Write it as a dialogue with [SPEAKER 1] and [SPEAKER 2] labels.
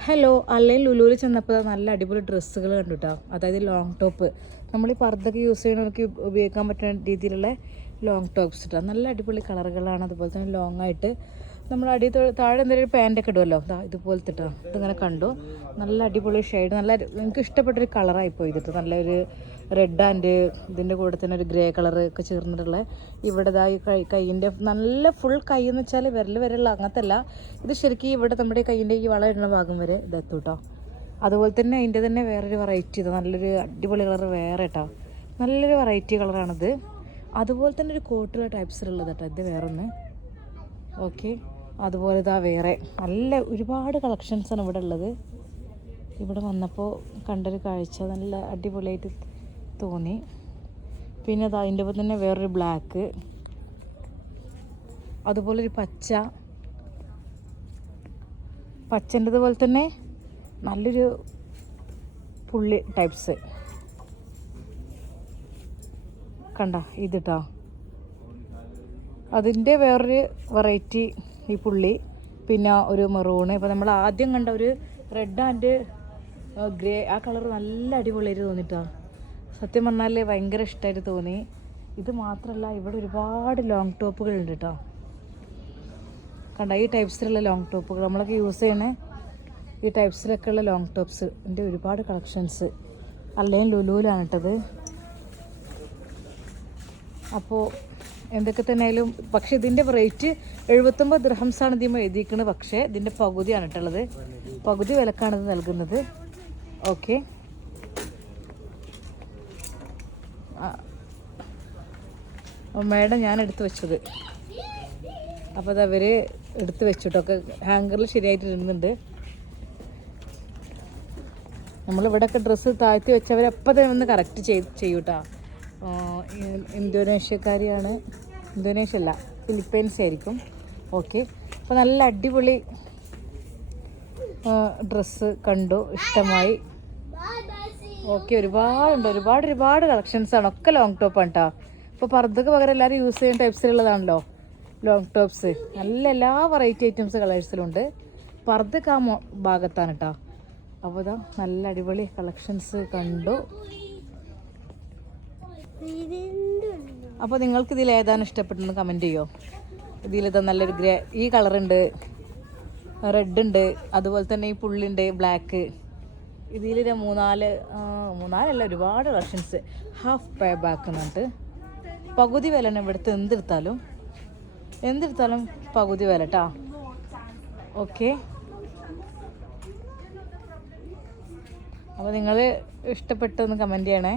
[SPEAKER 1] Hello അല്ലേ ലുലുവിൽ ചെന്നപ്പോൾ നല്ല അടിപൊളി ഡ്രസ്സുകൾ കണ്ടു കേട്ടോ അതായത് ലോങ് ടോപ്പ് നമ്മൾ ഈ പർദ്ദൊക്കെ യൂസ് ചെയ്യണവർക്ക് ഉപയോഗിക്കാൻ പറ്റുന്ന രീതിയിലുള്ള ലോങ് ടോപ്സ് കേട്ടോ നല്ല അടിപൊളി കളറുകളാണ് അതുപോലെ തന്നെ ലോങ് ആയിട്ട് നമ്മൾ അടി താഴെ എന്തെങ്കിലും പാന്റൊക്കെ ഇടുമല്ലോ ദാ ഇതുപോലത്തെ ഇട്ടോ. ഇതിങ്ങനെ കണ്ടു. നല്ല അടിപൊളി ഷെയ്ഡ് നല്ല എനിക്ക് ഇഷ്ടപ്പെട്ടൊരു കളറായി പോയി ഇതിട്ട് നല്ലൊരു റെഡ് ആൻഡ് ഇതിന്റെ കൂടെ തന്നെ ഒരു ഗ്രേ കളർ ഒക്കെ ചേർന്നിട്ടുള്ള ഇവിടെ ദാ ഈ കൈയിന്റെ നല്ല ഫുൾ കൈ എന്ന് വെച്ചാൽ വിരൽ വരെയുള്ള അങ്ങനത്തെ അല്ല ഇത് ശരിക്കും ഇവിടെ നമ്മുടെ കൈയിന്റെ ഈ വള ഇടുന്ന ഭാഗം വരെ ഇതെത്തും കേട്ടോ അതുപോലെ തന്നെ അതിന്റെ തന്നെ വേറൊരു വെറൈറ്റി ഇത്. നല്ലൊരു അടിപൊളി കളർ വേറെ കേട്ടോ നല്ലൊരു വെറൈറ്റി കളറാണിത് അതുപോലെ തന്നെ ഒരു കോട്ടുള്ള ടൈപ്സിലുള്ളത് കേട്ടോ ഇത് വേറൊന്ന്. ഓക്കെ അതുപോലെ ഇതാ വേറെ. നല്ല ഒരുപാട് കളക്ഷൻസാണ് ഇവിടെ ഉള്ളത്. ഇവിടെ വന്നപ്പോൾ കണ്ടൊരു കാഴ്ച നല്ല അടിപൊളിയായിട്ട് തോന്നി. പിന്നെ അത് അതിന്റെ ഒപ്പം തന്നെ വേറൊരു ബ്ലാക്ക് അതുപോലെ ഒരു പച്ച. പച്ചന്റെ പോലെ തന്നെ നല്ലൊരു പുള്ളി ടൈപ്സ് കണ്ട? ഇതിട്ടാ അതിന്റെ വേറൊരു വെറൈറ്റി ഈ പുള്ളി പിന്നെ ഒരു മെറൂണ് ഇപ്പോൾ നമ്മൾ ആദ്യം കണ്ട ഒരു റെഡ് ആൻഡ് ഗ്രേ ആ കളർ നല്ല അടിപൊളിയായിട്ട് തോന്നിട്ടാ. സത്യം പറഞ്ഞാൽ ഭയങ്കര ഇഷ്ടമായിട്ട് തോന്നി. ഇത് മാത്രമല്ല ഇവിടെ ഒരുപാട് ലോങ് ടോപ്പുകൾ ഉണ്ട് കേട്ടോ കണ്ട ഈ ടൈപ്സിലുള്ള ലോങ് ടോപ്പുകൾ നമ്മളൊക്കെ യൂസ് ചെയ്യണ ഈ ടൈപ്സിലൊക്കെ ഉള്ള ലോങ് ടോപ്സ് എന്റെ ഒരുപാട് കളക്ഷൻസ് അല്ലെങ്കിൽ ലുലുവിലാണ് കേട്ടത് അപ്പോൾ എന്തൊക്കെ തന്നെ ആയാലും പക്ഷെ ഇതിന്റെ റേറ്റ് എഴുപത്തൊമ്പത് ദിർഹംസാണ് ഇതിമ്മ എഴുതിയിരിക്കുന്നത് പക്ഷേ ഇതിന്റെ പകുതിയാണ് കേട്ടുള്ളത് പകുതി വിലക്കാണ് ഇത് നൽകുന്നത്. ഓക്കെ മേഡം ഞാൻ എടുത്തു വെച്ചത്. അപ്പോൾ അത് അവർ എടുത്തു വെച്ചിട്ടൊക്കെ ഹാങ്കറിൽ ശരിയായിട്ട് ഇരുന്നുണ്ട് നമ്മളിവിടെയൊക്കെ ഡ്രസ്സ് താഴ്ത്തി വെച്ചവരപ്പം തന്നെ ഒന്ന് കറക്റ്റ് ചെയ്ത് ചെയ്യൂട്ടാ? ഇന്തോനേഷ്യക്കാരിയാണ് ഇന്തോനേഷ്യ അല്ല ഫിലിപ്പൈൻസ് ആയിരിക്കും ഓക്കെ അപ്പോൾ നല്ല അടിപൊളി ഡ്രസ്സ് കണ്ടു. ഇഷ്ടമായി. ഓക്കെ ഒരുപാടുണ്ട്. ഒരുപാട് ഒരുപാട് കളക്ഷൻസ് ആണ്. ഒക്കെ ലോങ് ടോപ്പാണ് കേട്ടോ ഇപ്പോൾ പർദ്ദക്ക് പകരം എല്ലാവരും യൂസ് ചെയ്യുന്ന ടൈപ്സിലുള്ളതാണല്ലോ ലോങ് ടോപ്സ് നല്ല എല്ലാ വെറൈറ്റി ഐറ്റംസ് കളേഴ്സിലുണ്ട് പർദ്ദക്ക് ആ ഭാഗത്താണ് കേട്ടോ അപ്പോൾ നല്ല അടിപൊളി കളക്ഷൻസ് കണ്ടു. അപ്പോൾ നിങ്ങൾക്ക് ഇതിൽ ഏതാണ് ഇഷ്ടപ്പെട്ടെന്ന് കമന്റ് ചെയ്യോ? ഇതിലിതാ നല്ലൊരു ഗ്രേ ഈ കളർ ഉണ്ട് റെഡ് ഉണ്ട് അതുപോലെ തന്നെ ഈ പുള്ളിണ്ട് ബ്ലാക്ക് ഇതിൽ മൂന്നാൽ മൂന്നാലല്ല ഒരുപാട് കളക്ഷൻസ്. ഹാഫ് പേ ബാക്ക് എന്നിട്ട് പകുതി വിലയാണ് ഇവിടുത്തെ എന്തെടുത്താലും. എന്തെടുത്താലും പകുതി വില കേട്ടോ ഓക്കെ അപ്പോൾ നിങ്ങൾ ഇഷ്ടപ്പെട്ടൊന്ന് കമന്റ് ചെയ്യണേ.